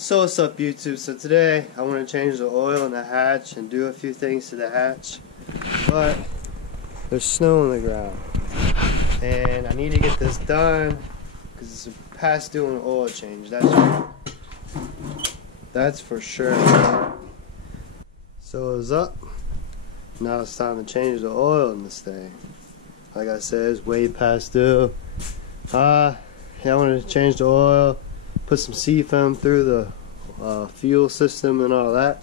So what's up, YouTube? So today I want to change the oil in the hatch and do a few things to the hatch, but there's snow on the ground and I need to get this done because it's past due an oil change. That's for sure. So it's up. Now it's time to change the oil in this thing. Like I said, it's way past due. Yeah, I wanted to change the oil, put some Seafoam through the fuel system and all that,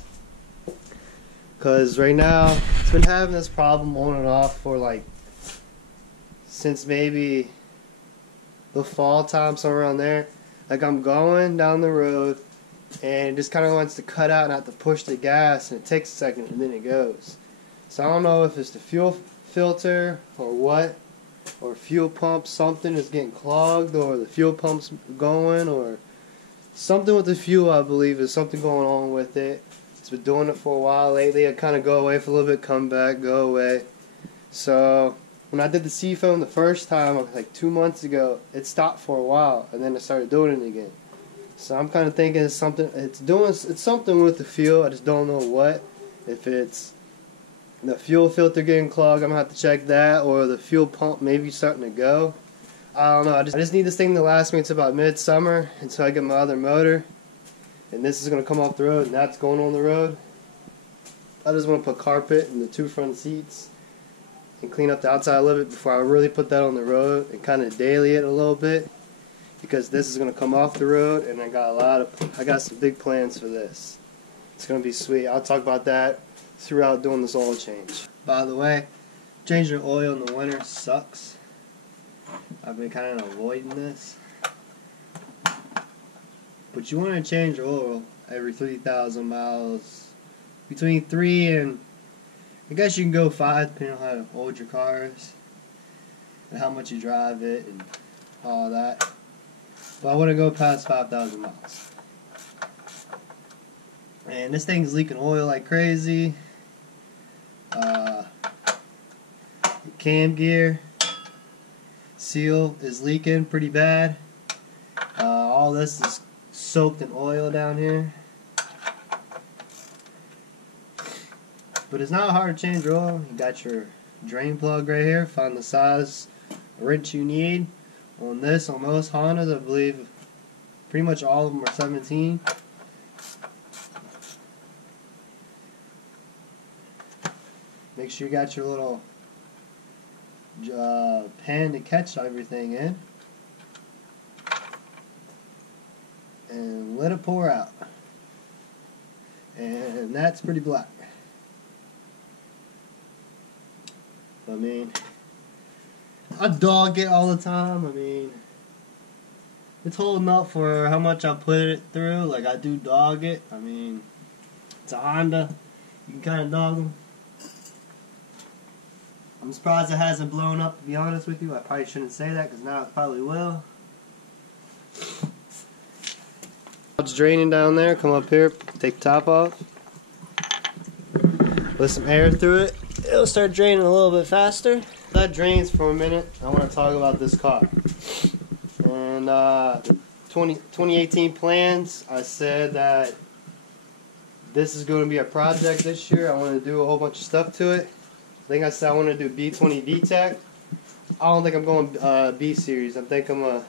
because right now it's been having this problem on and off for since maybe the fall time, somewhere around there. Like, I'm going down the road and it just kind of wants to cut out and I have to push the gas, and it takes a second and then it goes. So I don't know if it's the fuel filter or what, or fuel pump, something is getting clogged, or the fuel pump's going, or something with the fuel. I believe there's something going on with it. It's been doing it for a while lately. I kind of go away for a little bit, come back, go away. So when I did the Seafoam the first time, like 2 months ago, it stopped for a while and then it started doing it again. So I'm kind of thinking it's something. It's something with the fuel. I just don't know what. If it's the fuel filter getting clogged, I'm gonna have to check that, or the fuel pump maybe starting to go. I don't know. I just need this thing to last me until about midsummer, until I get my other motor, and this is gonna come off the road, and that's going on the road. I just want to put carpet in the 2 front seats and clean up the outside a little bit before I really put that on the road and kind of daily it a little bit, because this is gonna come off the road, and I got some big plans for this. It's gonna be sweet. I'll talk about that throughout doing this oil change. By the way, changing oil in the winter sucks. I've been kind of avoiding this. But you want to change your oil every 3,000 miles. Between 3 and, I guess you can go 5 depending on how old your car is and how much you drive it and all that. But I want to go past 5,000 miles. And this thing's leaking oil like crazy. Cam gear seal is leaking pretty bad. All this is soaked in oil down here. But it's not hard to change your oil. You got your drain plug right here. Find the size wrench you need. On this, on most Hondas, I believe pretty much all of them are 17. Make sure you got your little pan to catch everything in, and let it pour out. And that's pretty black. I mean, I dog it all the time. I mean, it's holding up for how much I put it through. Like, I do dog it. I mean, it's a Honda. You can kind of dog them. I'm surprised it hasn't blown up, to be honest with you. I probably shouldn't say that, because now it probably will. It's draining down there. Come up here, take the top off. Let some air through it. It'll start draining a little bit faster. That drains for a minute. I want to talk about this car. And 2018 plans, I said that this is going to be a project this year. I want to do a whole bunch of stuff to it. I think I said I want to do B20 VTEC. I don't think I'm going B series. I think I'm going to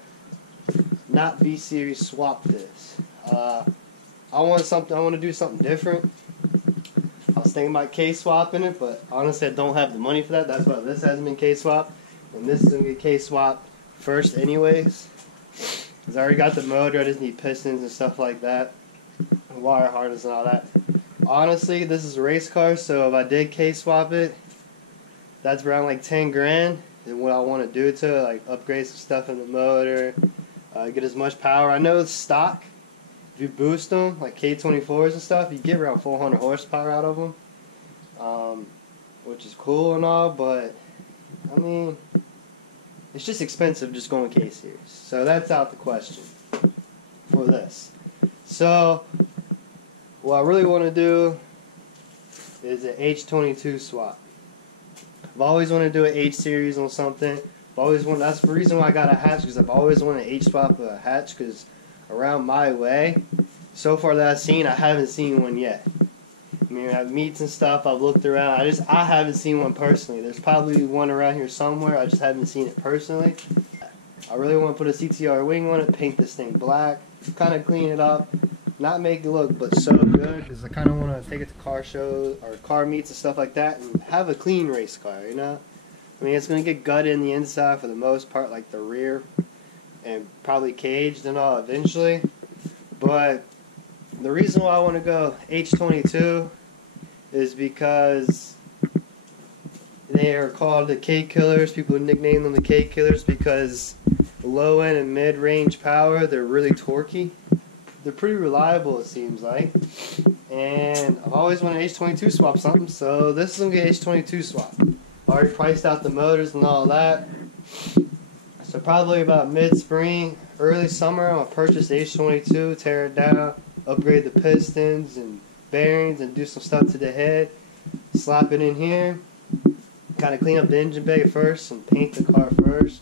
not B series swap this. I want to do something different. I was thinking about K-swapping it, but honestly I don't have the money for that. That's why this hasn't been K-swapped, and this is going to get K-swapped first anyways. Because I already got the motor. I just need pistons and stuff like that, wire harness and all that. Honestly, this is a race car, so if I did K-swap it, that's around like 10 grand. And what I want to do to it, like upgrade some stuff in the motor, get as much power. I know it's stock. If you boost them, like K24s and stuff, you get around 400 horsepower out of them, which is cool and all, but I mean, it's just expensive just going K-series. So that's out the question for this. So what I really want to do is an H22 swap. I've always wanted to do an H series on something. That's the reason why I got a hatch, because I've always wanted to H swap a hatch, because around my way, so far that I've seen, I haven't seen one yet. I mean, at meets and stuff, I've looked around. I haven't seen one personally. There's probably one around here somewhere. I just haven't seen it personally. I really want to put a CTR wing on it, paint this thing black, kind of clean it up, not make it look but so good. Because I kind of want to take it to car shows or car meets and stuff like that and have a clean race car, you know? I mean, it's going to get gutted in the inside for the most part, like the rear, and probably caged and all eventually. But the reason why I want to go H22 is because they are called the K Killers. People nickname them the K Killers because low end and mid range power, they're really torquey. They're pretty reliable, it seems like. And I've always wanted H22 swap something, so this is going to get H22 swap. Already priced out the motors and all that. So probably about mid-spring, early summer, I'm going to purchase the H22, tear it down, upgrade the pistons and bearings and do some stuff to the head. Slap it in here. Kind of clean up the engine bay first and paint the car first.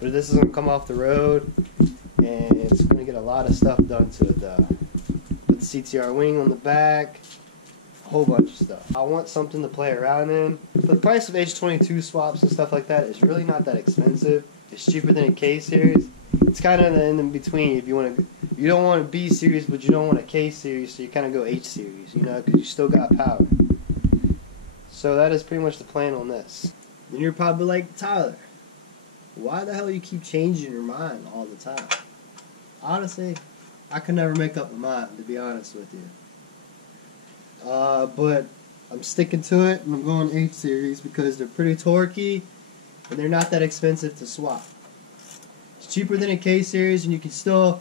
But this is going to come off the road and it's going to get a lot of stuff done to it though. Put the CTR wing on the back. A whole bunch of stuff. I want something to play around in. But the price of H22 swaps and stuff like that is really not that expensive. It's cheaper than a K series. It's kind of in between. If you want to, you don't want a B series, but you don't want a K series, so you kind of go H series, you know, because you still got power. So that is pretty much the plan on this. And you're probably like, Tyler, why the hell you keep changing your mind all the time? Honestly, I could never make up my mind, to be honest with you. But I'm sticking to it, and I'm going H series because they're pretty torquey, and they're not that expensive to swap. It's cheaper than a K series, and you can still,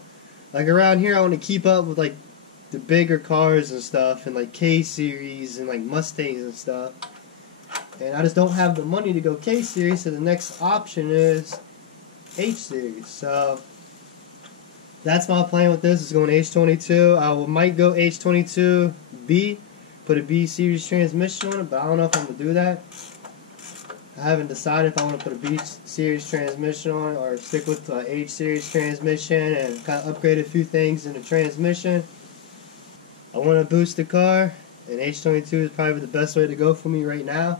like around here, I want to keep up with like the bigger cars and stuff, and like K series and like Mustangs and stuff. And I just don't have the money to go K series, so the next option is H series. So that's my plan with this, is going H22. I might go H22B, put a B series transmission on it, but I don't know if I'm going to do that. I haven't decided if I want to put a B series transmission on it or stick with the H series transmission and kind of upgrade a few things in the transmission. I want to boost the car, and H22 is probably the best way to go for me right now.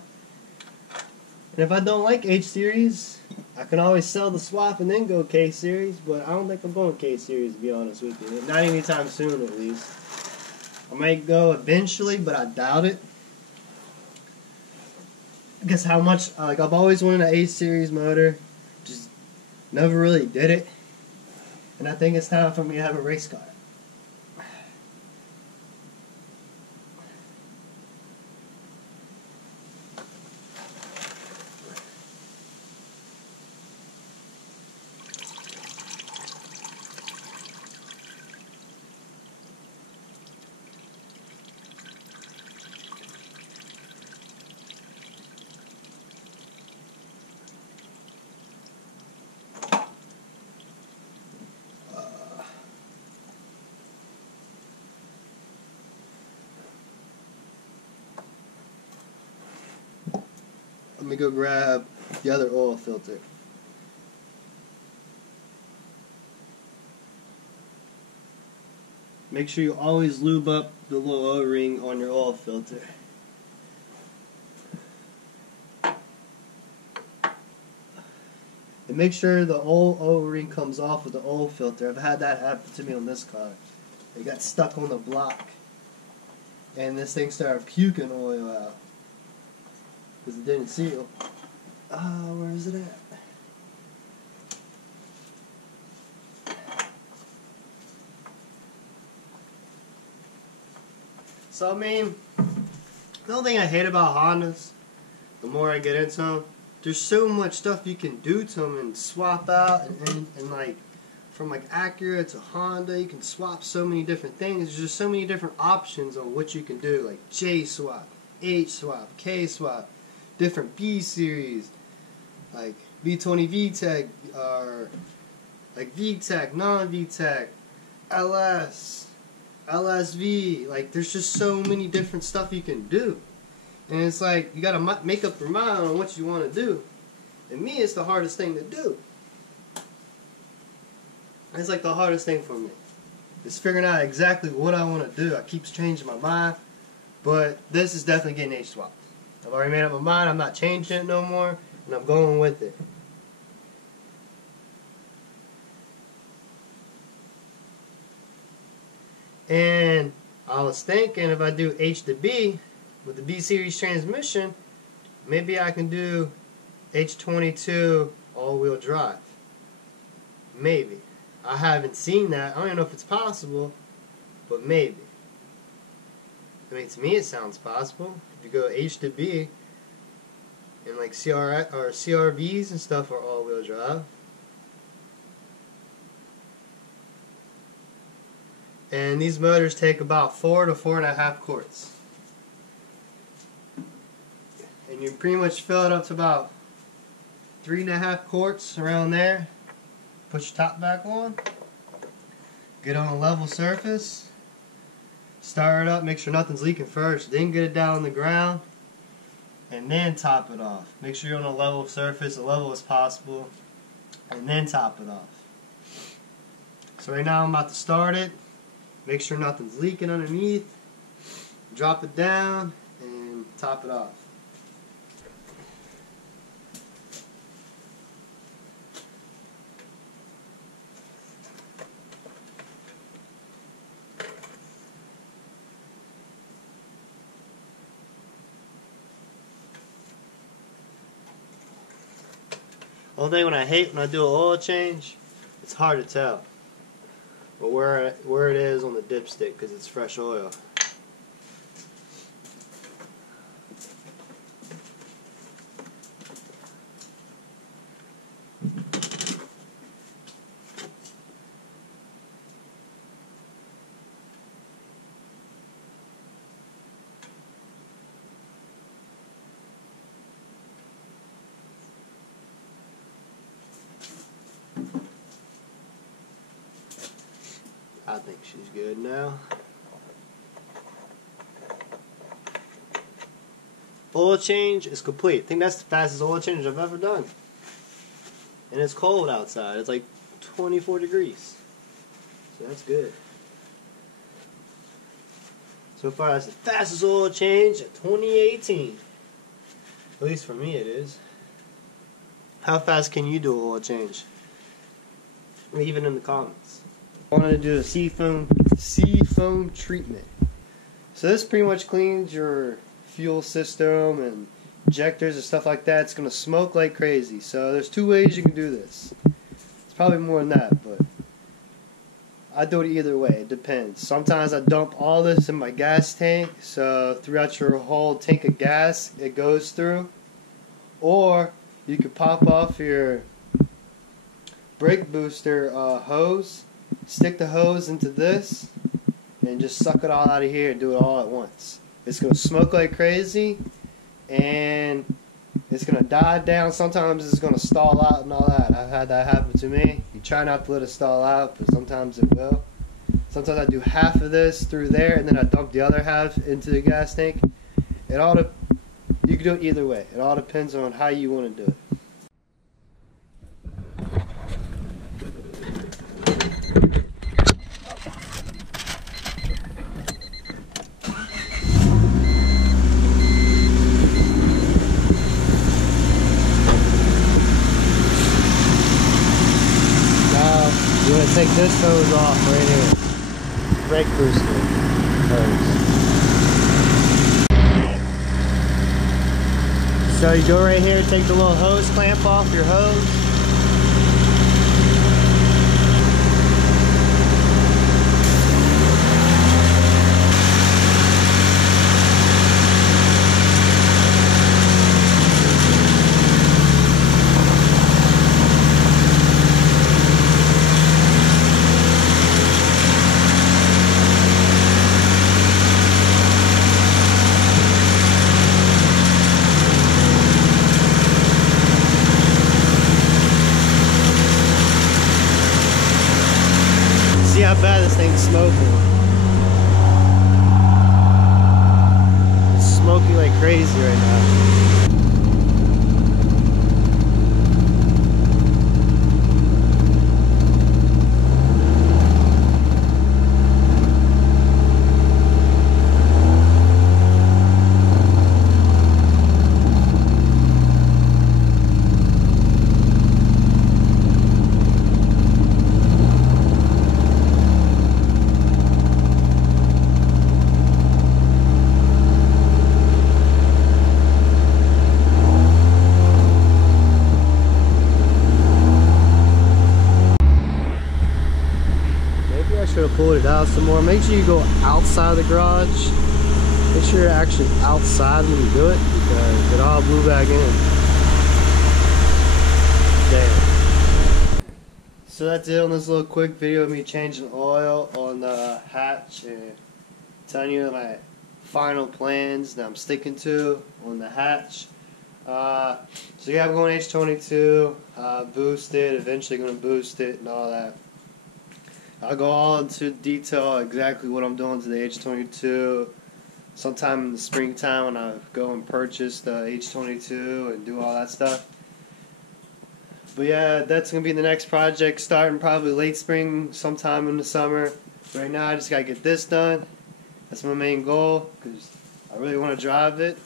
And if I don't like H series, I can always sell the swap and then go K series, but I don't think I'm going K series, to be honest with you. Not anytime soon, at least. I might go eventually, but I doubt it. I guess how much, like I've always wanted an H series motor, just never really did it. And I think it's time for me to have a race car. Let me go grab the other oil filter. Make sure you always lube up the little O-ring on your oil filter. And make sure the old O-ring comes off with the oil filter. I've had that happen to me on this car. It got stuck on the block. And this thing started puking oil out. Because it didn't seal. Where is it at? So, I mean, the only thing I hate about Hondas, the more I get into them, there's so much stuff you can do to them and swap out, and like, from like Acura to Honda, you can swap so many different things. There's just so many different options on what you can do, like J swap, H swap, K swap, different B series, like V20 VTEC, or like VTEC, non-VTEC, LS, LSV. Like, there's just so many different stuff you can do, and it's like you gotta make up your mind on what you want to do. And me, it's the hardest thing to do. It's like the hardest thing for me. is figuring out exactly what I want to do. I keep changing my mind, but this is definitely getting age swapped. I've already made up my mind. I'm not changing it no more, and I'm going with it. And I was thinking if I do H to B with the B series transmission, maybe I can do H22 all-wheel drive. Maybe. I haven't seen that. I don't even know if it's possible, but maybe. I mean, to me it sounds possible. If you go H to B, and like CRVs and stuff are all-wheel drive. And these motors take about 4 to 4.5 quarts. And you pretty much fill it up to about 3.5 quarts around there. Put your top back on. Get on a level surface. Start it up, make sure nothing's leaking first. Then get it down on the ground. And then top it off. Make sure you're on a level surface, as level as possible. And then top it off. So right now I'm about to start it. Make sure nothing's leaking underneath. Drop it down and top it off. Only thing I hate when I do an oil change, it's hard to tell. But where it is on the dipstick because it's fresh oil. I think she's good now. Oil change is complete. I think that's the fastest oil change I've ever done. And it's cold outside. It's like 24 degrees. So that's good. So far that's the fastest oil change of 2018. At least for me it is. How fast can you do an oil change? Leave it in the comments. I wanted to do a Seafoam treatment. So this pretty much cleans your fuel system and injectors and stuff like that. It's going to smoke like crazy. So there's 2 ways you can do this. It's probably more than that, but I do it either way. It depends. Sometimes I dump all this in my gas tank, so throughout your whole tank of gas it goes through. Or you could pop off your brake booster hose, stick the hose into this, and just suck it all out of here and do it all at once. It's going to smoke like crazy, and it's going to die down. Sometimes it's going to stall out and all that. I've had that happen to me. You try not to let it stall out, but sometimes it will. Sometimes I do half of this through there, and then I dump the other half into the gas tank. You can do it either way. It all depends on how you want to do it. You want to take this hose off right here. Brake booster hose. So you go right here, take the little hose clamp off your hose. See how bad this thing's smoking. It's smoking like crazy right now. out some more. Make sure you go outside the garage. Make sure you're actually outside when you do it, because it all blew back in. Damn. So that's it on this little quick video of me changing oil on the hatch and telling you my final plans that I'm sticking to on the hatch. So yeah, I'm going H22, boosted, eventually going to boost it and all that. I'll go all into detail exactly what I'm doing to the H22 sometime in the springtime when I go and purchase the H22 and do all that stuff. But yeah, that's going to be the next project, starting probably late spring, sometime in the summer. Right now I just got to get this done. That's my main goal, because I really want to drive it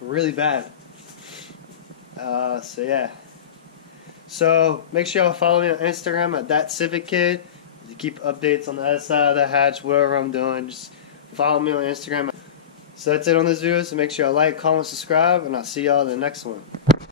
really bad. So yeah. So make sure y'all follow me on Instagram at @ThatCivicKid to keep updates on the other side of the hatch, whatever I'm doing. Just follow me on Instagram. So that's it on this video. So make sure y'all like, comment, subscribe, and I'll see y'all in the next one.